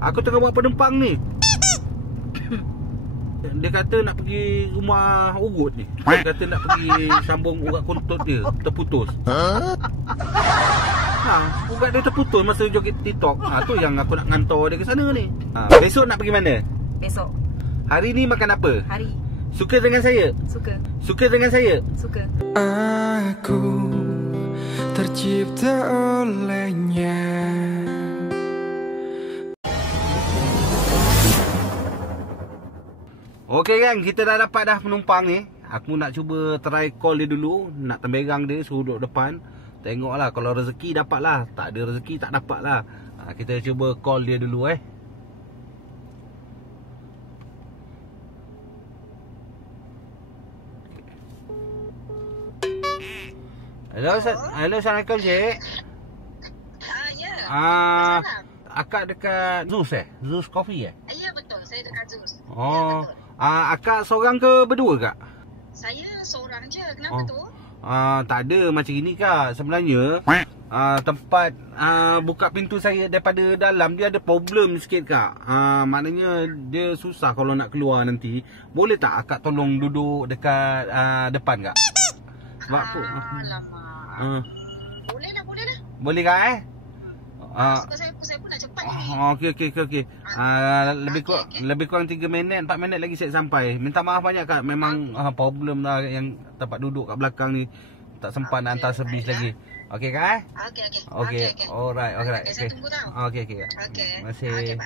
Aku tengah buat penumpang ni. Dia kata nak pergi rumah urut ni. Dia kata nak pergi sambung urat kontut dia. Terputus. Urat dia terputus masa joget TikTok. Tu yang aku nak hantar dia ke sana ni. Besok nak pergi mana? Besok. Hari ni makan apa? Hari. Suka dengan saya? Suka. Suka dengan saya? Suka. Aku tercipta olehnya. Okey kan, kita dah dapat dah penumpang ni. Aku nak cuba try call dia dulu. Nak temberang dia, suruh duduk depan. Tengoklah kalau rezeki dapat lah. Tak ada rezeki tak dapat lah. Kita cuba call dia dulu Hello, Assalamualaikum cik. Ya. Akak dekat Zeus Zeus Coffee Ya betul, saya dekat Zeus. Oh. Ya, betul. Akak seorang ke berdua kak? Saya seorang je. Kenapa tu? Tak ada macam ini kak. Sebenarnya tempat buka pintu saya daripada dalam dia ada problem sikit kak. Maknanya dia susah kalau nak keluar nanti. Boleh tak akak tolong duduk dekat depan kak? Sebab tu. Alamak. Boleh lah. Boleh kak Suka saya pun nak cepat ni. Okey. Lebih kurang 3 minit, 4 minit lagi saya sampai. Minta maaf banyak kak. Memang problem lah yang tempat duduk kat belakang ni. Tak sempat nak hantar servis lagi. Okey kak Okey. Alright. Saya tunggu tau. Okey. Terima kasih. Okey,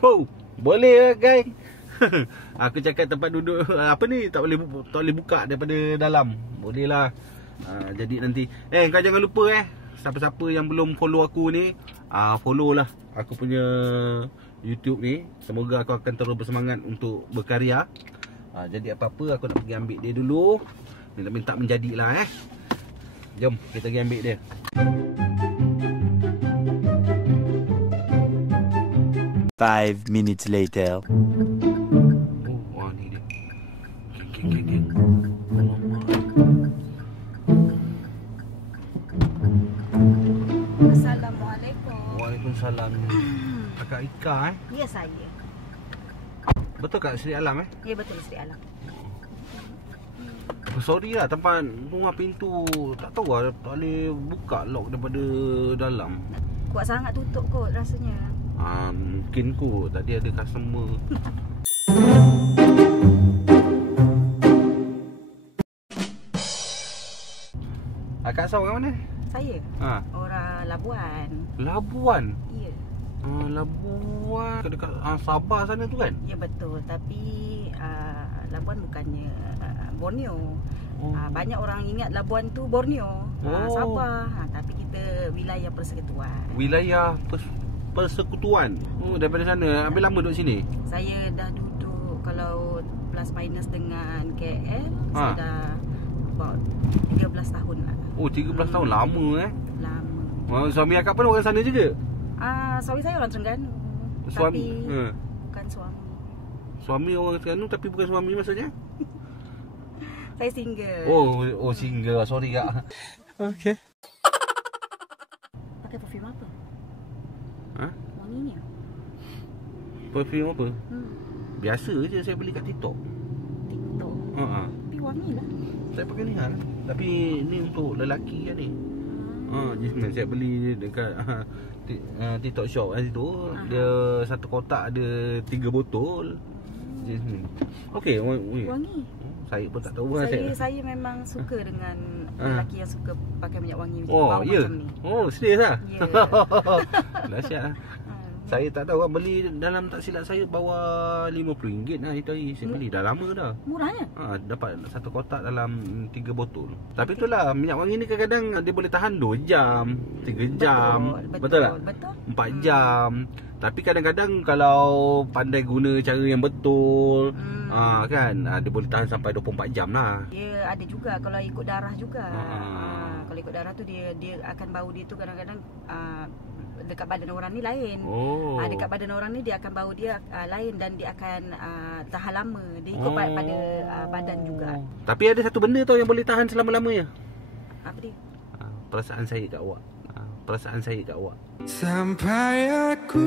bye. Boleh ya guys. Aku cakap tempat duduk apa ni tak boleh buka daripada dalam. Boleh lah. Jadi nanti kau jangan lupa siapa-siapa yang belum follow aku ni, follow lah aku punya YouTube ni. Semoga aku akan terus bersemangat untuk berkarya. Jadi apa-apa aku nak pergi ambil dia dulu. Minta menjadilah Jom kita pergi ambil dia. Five minutes later. Ni dia. Okay. Assalamualaikum. Waalaikumsalam. Akak Ika Ya, saya. Betul kat Seri Alam Ya, betul Seri Alam. Sorry lah tempat rumah pintu tak tahu lah tak boleh buka lock daripada dalam. Kuat sangat tutup kot rasanya. Mungkin kot tadi ada customer. Akak asal orang mana? Saya. Orang Labuan. Labuan? Ya. Labuan dekat Sabah sana tu kan? Ya betul. Tapi Labuan bukannya Borneo. Banyak orang ingat Labuan tu Borneo, Sabah. Tapi kita wilayah persekutuan. Wilayah persekutuan. Daripada sana. Habis lama duduk sini? Saya dah duduk kalau plus minus dengan KL, saya dah about 13 tahun lah. 13 tahun lama Lama. Suami akak pun orang sana juga? Suami saya orang Terengganu. Suami Tapi bukan suami. Suami orang Terengganu tapi bukan suami maksudnya? Saya single. Oh single. Sorry kak. Okay. Pakai perfume apa? Wanginya. Perfume apa? Biasa je saya beli kat TikTok. Tapi wangi lah. Saya pakai ni tapi ni untuk lelaki kan ni. Jasmine saya beli dekat TikTok shop situ. Dia satu kotak ada 3 botol. Jasmine. Okey, Wangi. Saya pun tak tahu Saya memang suka dengan lelaki yang suka pakai minyak wangi macam ni. Serius lah? Ya. Dahsyat lah. Saya tak tahu beli dalam tak silap saya bawah RM50 lah itu hari. Saya beli dah lama dah. Murahnya? Dapat satu kotak dalam 3 botol. Tapi itulah minyak wangi ni kadang-kadang dia boleh tahan 2 jam, 3 jam. Betul tak? Betul. 4 jam. Tapi kadang-kadang kalau pandai guna cara yang betul, kan dia boleh tahan sampai 24 jam lah. Dia ada juga kalau ikut darah juga. Kalau ikut darah tu dia akan bau dia tu kadang-kadang dekat badan orang ni lain. Dekat badan orang ni dia akan bau dia lain dan dia akan tahan lama. Dia ikut pada badan juga. Tapi ada satu benda tau yang boleh tahan selama-lamanya. Apa dia? Perasaan saya kat awak. perasaan saya kat awak. Sampai aku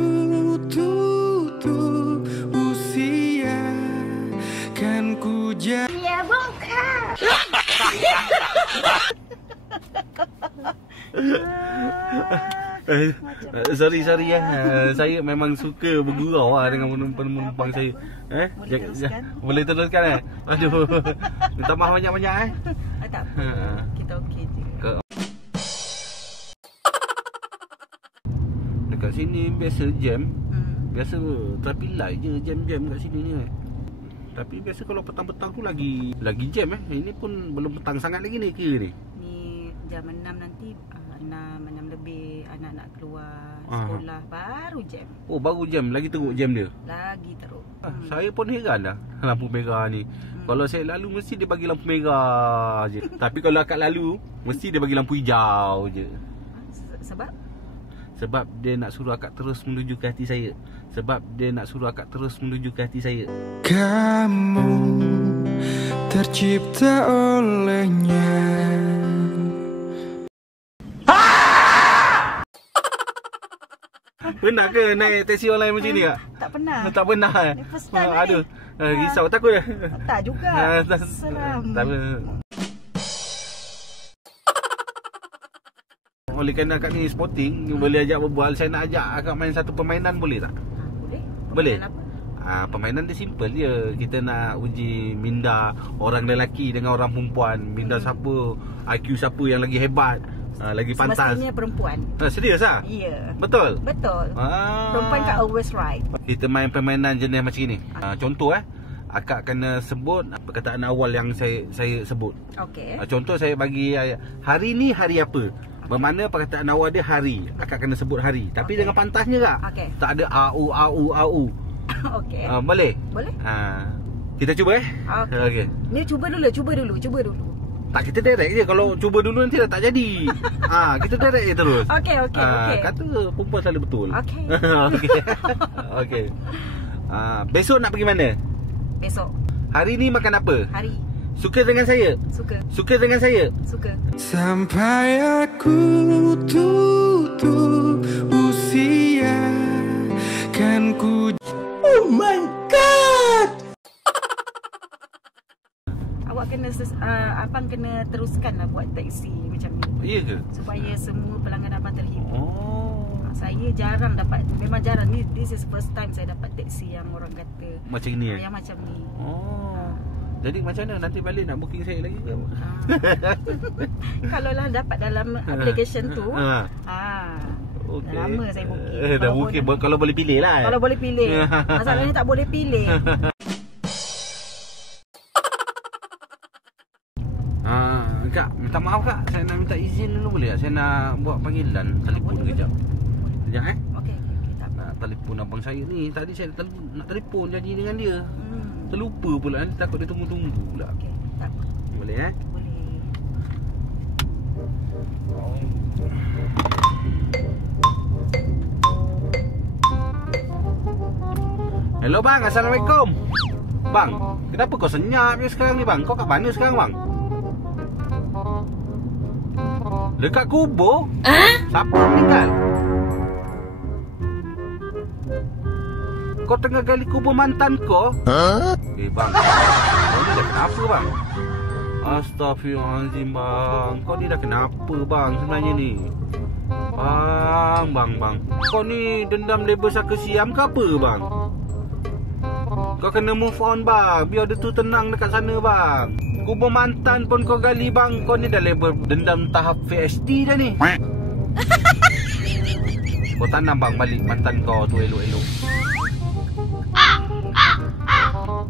tutup usia, kan ku jadi. Ya bukan. Sorry ya. Saya memang suka bergurau dengan penumpang saya. Boleh teruskan? Boleh teruskan Aduh. Minta maaf banyak-banyak Tak apa. Kita okey je. Dekat sini biasa jam. Biasa traffic light je jam-jam kat sini ni. Tapi biasa kalau petang-petang tu lagi jam Ini pun belum petang sangat lagi ni kira ni. Ni jam 6 nanti 6 lebih anak-anak keluar sekolah baru jam. Oh baru jam, lagi teruk jam dia. Lagi teruk. Saya pun heran dah lampu merah ni. Kalau saya lalu mesti dia bagi lampu merah je. Tapi kalau akak lalu mesti dia bagi lampu hijau je. Sebab dia nak suruh akak terus menuju ke hati saya. Kamu tercipta olehnya. Pernah ke naik taksi online macam ni tak? Tak pernah. Tak pernah Ni first time Aduh, risau takut dah. Tak juga. Seram. Tak apa. Oleh kerana akak ni sporting, boleh ajak berbual. Saya nak ajak akak main satu permainan, boleh tak? Boleh. Permainan dia simple je. Kita nak uji minda orang lelaki dengan orang perempuan. Minda siapa, IQ siapa yang lagi hebat, lagi pantas. Semestinya perempuan. Serius lah? Ya. Betul? Perempuan kan always right. Kita main permainan jenis macam ni. Contoh akak kena sebut perkataan awal yang saya sebut. Okey. Contoh saya bagi hari ni hari apa. Bermakna perkataan awal dia hari. Akak kena sebut hari. Tapi dengan pantasnya tak? Tak ada au. Okey. Boleh? Boleh. Kita cuba Okey. Ni cuba dulu. Tak, kita direct je. Kalau cuba dulu nanti dah tak jadi. Kita direct je terus. Okey. Kata perempuan selalu betul. Okey. Okey. Besok nak pergi mana? Besok. Hari ni makan apa? Hari. Suka dengan saya? Suka dengan saya? Suka. Sampai aku tutup usia, kan ku. Oh my god. Awak kena abang kena teruskanlah buat taksi macam ni. Ya ke? Supaya semua pelanggan abang terhibur. Saya jarang dapat, memang jarang ni. This is first time saya dapat taksi yang orang kata macam ni. Yang macam ni. Jadi macam mana nanti balik nak booking saya lagi ke? Kalau lah dapat dalam application tu. Okay. Dah lama saya booking. Dah booking kalau boleh pilih lah. Kalau boleh pilih. Masalahnya tak boleh pilih. Kak, minta maaf kak. Saya nak minta izin dulu boleh tak? Saya nak buat panggilan. Telefon kejap. Sekejap Okey, tak apa. Telefon abang saya ni. Tadi saya nak telefon janji dengan dia. Terlupa pula. Nanti takut dia tunggu-tunggu pula. Okey, tak apa. Boleh Boleh. Hello bang, Assalamualaikum. Bang, kenapa kau senyap je sekarang ni bang? Kau kat mana sekarang bang? Dekat kubur? Siapa meninggal? Kau tengah gali kubur mantan kau? Bang, kau ni dah kenapa bang? Astaghfirullahaladzim bang. Kau ni dah kenapa bang sebenarnya ni? Bang. Kau ni dendam label Saka Siam ke apa bang? Kau kena move on bang. Biar dia tu tenang dekat sana bang. Kubur mantan pun kau gali bang. Kau ni dah label dendam tahap VST dah ni. Kau tanam bang balik mantan kau tu elok-elok.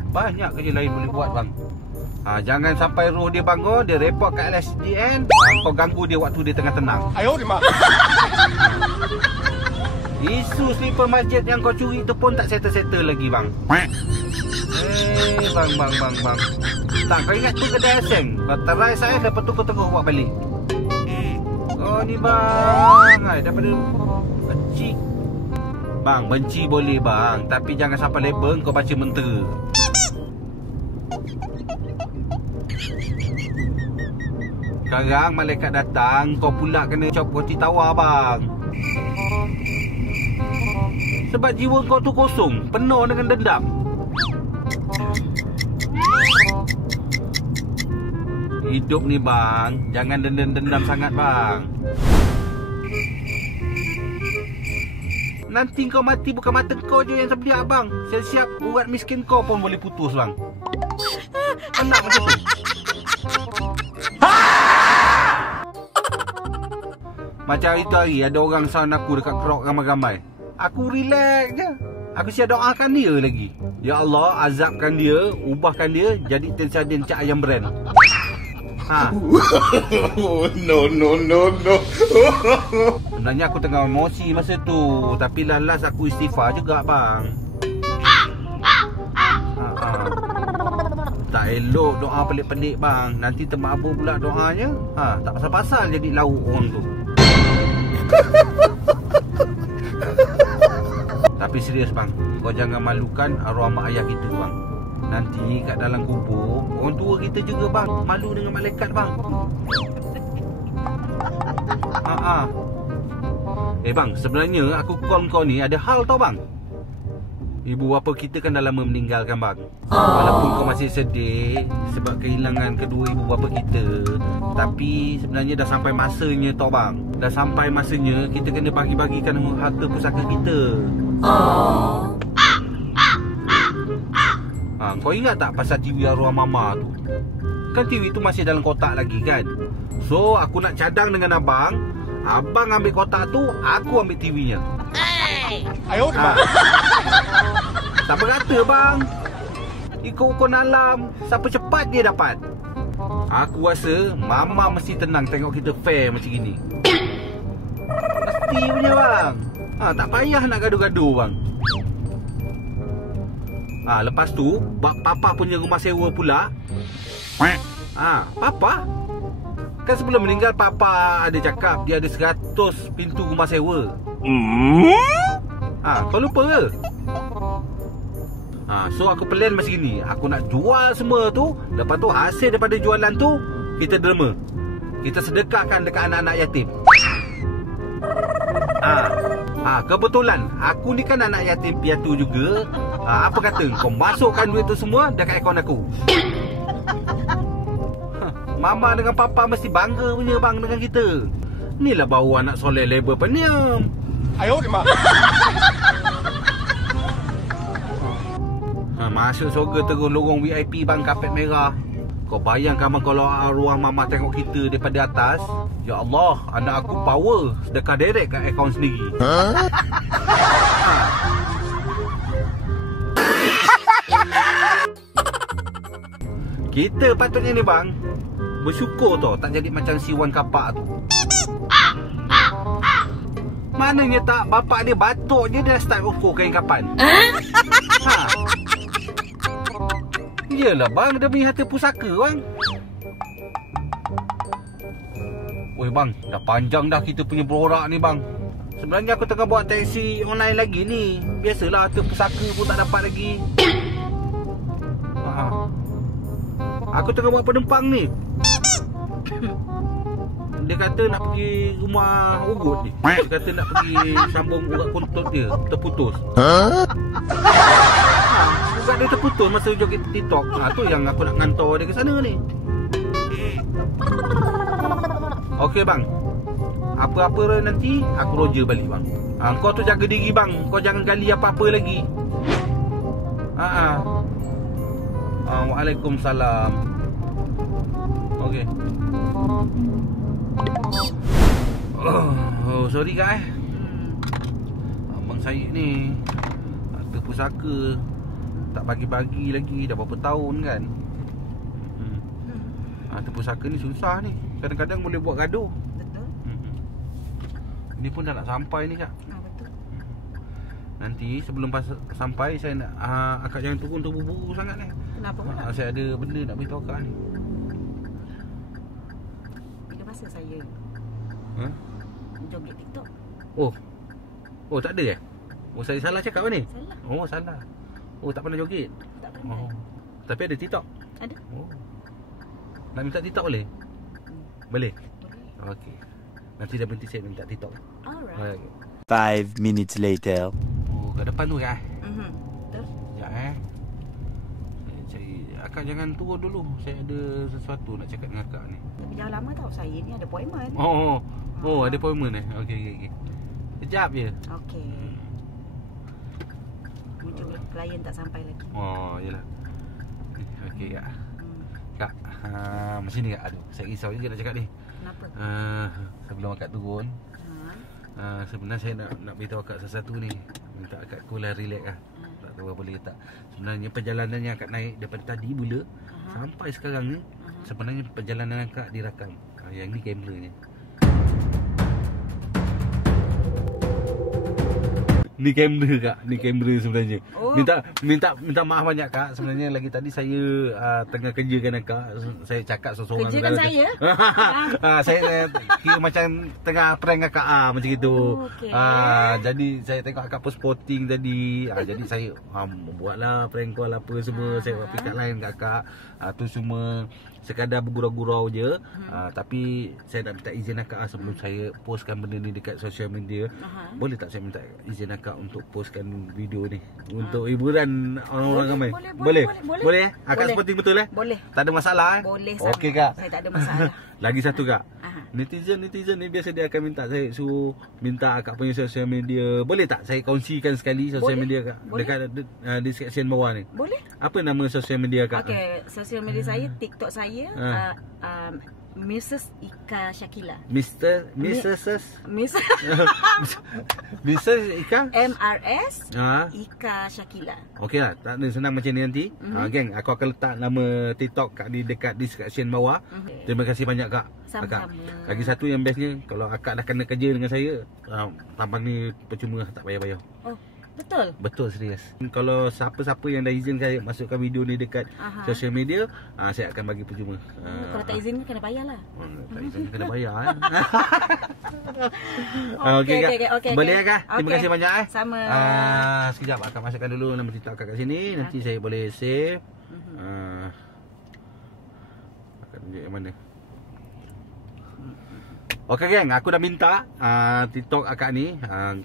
Banyak kerja lain boleh buat bang. Jangan sampai roh dia bangun, dia report kat LSDN. Kau ganggu dia waktu dia tengah tenang. Ayo dia mak. Isu slipper masjid yang kau curi tu pun tak settle-settle lagi bang. Bang. Tak, kau ingat tu kedai asing. Kau terai saya, lepas tu kau terus buat balik. Kau ni bang, daripada benci. Bang, benci boleh bang, tapi jangan sampai label kau baca mentera. Sekarang malaikat datang, kau pula kena cop roti tawar bang. Sebab jiwa kau tu kosong, penuh dengan dendam. Hidup ni bang, jangan dendam sangat bang. Nanti kau mati bukan mata kau je yang terbelia bang. Siap-siap urat miskin kau pun boleh putus bang. Enak macam tu. Macam hari tu hari ada orang sound aku dekat kerok ramai-ramai. Aku relax je. Aku siap doakan dia lagi. Ya Allah, azabkan dia, ubahkan dia jadi Tin Sardin Cak Ayam Brand. Ha. No. Sebenarnya aku tengah emosi masa tu, tapi last aku istighfar juga bang. Tak elok doa pelik-pelik bang. Nanti termabuk pula doanya. Tak pasal-pasal jadi lauk orang tu. Tapi serius bang, kau jangan malukan arwah mak ayah kita bang. Nanti kat dalam kubur, orang tua kita juga bang malu dengan malaikat bang. Bang, sebenarnya aku call kau ni ada hal tau bang. Ibu bapa kita kan dah lama meninggalkan bang. Walaupun kau masih sedih sebab kehilangan kedua ibu bapa kita, tapi sebenarnya dah sampai masanya tau bang. Dah sampai masanya kita kena bagi-bagikan harta pusaka kita. Kau ingat tak pasal TV arwah mama tu? Kan TV tu masih dalam kotak lagi kan? So aku nak cadang dengan abang. Abang ambil kotak tu, aku ambil TV-nya. Ayo bang. Tak berkata bang. Ikut ukun alam, siapa cepat dia dapat. Aku rasa mama mesti tenang tengok kita fair macam gini. Mesti punya bang. Tak payah nak gaduh-gaduh bang. Lepas tu papa punya rumah sewa pula. Papa kan sebelum meninggal papa ada cakap dia ada 100 pintu rumah sewa. Kau lupa ke? So aku plan macam gini. Aku nak jual semua tu. Lepas tu hasil daripada jualan tu kita derma. Kita sedekahkan dekat anak-anak yatim. Kebetulan aku ni kan anak yatim piatu juga. Apa kata kau masukkan duit tu semua dekat akaun aku. Mama dengan papa mesti bangga punya bang dengan kita. Inilah baru anak soleh label peniam. Ayo mak. Masuk surga terus lorong VIP bang, kapet merah. Kau bayangkan bang kalau arwah mama tengok kita daripada atas. Ya Allah, anak aku power. Sedekah direct kat akaun sendiri. Kita patutnya ni bang bersyukur tau tak jadi macam si Wan Kapak tu. Maknanya tak, bapak dia batuk je dia start ukur kain kapan. Yelah bang, dia punya harta pusaka bang. Oi bang, dah panjang dah kita punya berorak ni bang. Sebenarnya aku tengah buat taksi online lagi ni. Biasalah harta pusaka pun tak dapat lagi. Aku tengah buat penumpang ni. Dia kata nak pergi rumah urut ni. Dia kata nak pergi sambung urat kontut dia terputus. Urat dia terputus masa joget TikTok. Tu yang aku nak hantar dia ke sana ni. Okey bang, apa-apa nanti aku roger balik bang. Kau tu jaga diri bang. Kau jangan gali apa-apa lagi. Waalaikumsalam. Okey. Sorry guys. Abang saya ni harta pusaka tak bagi-bagi lagi dah berapa tahun kan. Harta pusaka ni susah ni. Kadang-kadang boleh buat gaduh. Betul. Ini pun dah nak sampai ni kak. Betul. Nanti sebelum sampai saya nak akak jangan turun terburu-buru sangat ni. Kenapa pula? Saya ada benda nak beritahu akak ni. Bila masa saya joget TikTok. Oh tak ada eh? Oh saya salah cakap ni? Salah. Oh salah. Oh tak pernah joget? Tak pernah. Tapi ada TikTok? Ada. Nak minta TikTok boleh? Boleh? Boleh. Okey. Nanti dah berhenti saya minta TikTok. Alright. Okay. 5 minutes later. Oh, kat depan tu kan? Betul. Sekejap Saya cari. Akak jangan turun dulu. Saya ada sesuatu nak cakap dengan akak ni. Tapi jangan lama tau. Saya ni ada appointment. Oh, ada appointment Okey. Sekejap je. Okey. Ujung klien tak sampai lagi. Oh, yelah. Okey Kak. Kak, macam ni Kak. Aduh, saya risau juga nak cakap ni. Kenapa? Sebelum akak turun, sebenarnya saya nak beritahu akak sesuatu ni. Minta akak cool relax lah. Tak tahu boleh ke tak. Sebenarnya perjalanan yang akak naik daripada tadi mula sampai sekarang ni, sebenarnya perjalanan akak direkam. Yang ni kameranya. Ni kamera Kak, ni kamera sebenarnya. Oh. Minta maaf banyak Kak. Sebenarnya lagi tadi saya tengah kerjakan Kak. Saya cakap seseorang Kerjakan saya? Saya kira macam tengah prank Kak macam gitu. Oh, okey. Jadi saya tengok Kak post spotting tadi. Jadi saya buatlah prank call apa semua. Saya buat pick up line kat Kak. Tu semua sekadar bergurau-gurau je. Tapi saya nak minta izin akak sebelum saya postkan benda ni dekat sosial media. Boleh tak saya minta izin akak untuk postkan video ni untuk hiburan orang-orang ramai? Boleh. Akak Boleh. sporting betul Boleh. Tak ada masalah Boleh sangat. Okey Kak. Saya tak ada masalah. Lagi satu Kak. Aha. Netizen ni biasa dia akan minta saya suruh minta akak punya sosial media. Boleh tak saya kongsikan sekali sosial Boleh. media Kak? Boleh. Dekat description bawah ni. Boleh. Apa nama sosial media Kak? Okey, sosial media saya, TikTok saya Mrs. Ika Shakila. Mrs. Mrs. Ika? MRS Ha. Ika Shakila. Okey lah, tak ada senang macam ni nanti. Geng, aku akan letak nama TikTok Kak di dekat description bawah. Terima kasih banyak Kak. Sama-sama. Akak. Lagi satu yang bestnya, kalau akak dah kena kerja dengan saya, tampang ni percuma tak payah-payah. Oh, betul. Betul, serius. Kalau siapa-siapa yang dah izin saya masukkan video ni dekat sosial media, saya akan bagi percuma. Kalau tak izin kena bayar lah. Tak izin kena bayar. Okey, okey. Boleh Kak? Terima Okey. kasih banyak Sama. Sekejap akak masukkan dulu nama TikTok akak kat sini. Nanti saya boleh save. Akak tunjuk yang mana? Okey geng, aku dah minta TikTok akak ni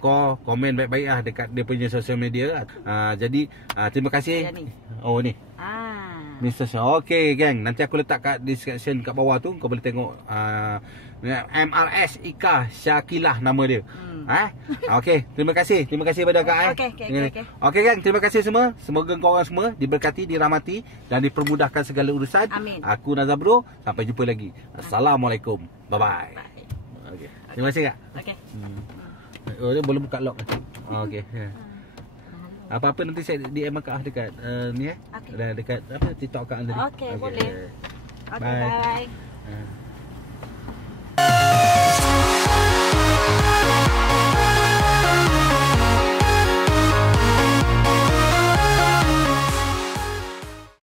kau komen baik-baik lah dekat dia punya sosial media. Jadi terima kasih. Ni. Oh ni. Mr. Okey geng, nanti aku letak kat description kat bawah tu. Kau boleh tengok MRS Ika Shakilah nama dia. Okey, terima kasih pada Kak. Okey geng, terima kasih semua. Semoga korang semua diberkati, dirahmati dan dipermudahkan segala urusan. Amin. Aku Nazar Bro, sampai jumpa lagi. Assalamualaikum. Bye. Okey. Terima kasih Kak. Okey. Oh, dia boleh buka lock. Okey. Apa-apa nanti saya DM Kak dekat ni Okey. dekat apa TikTok Kak tadi. Okey, boleh. Okey, Bye. bye.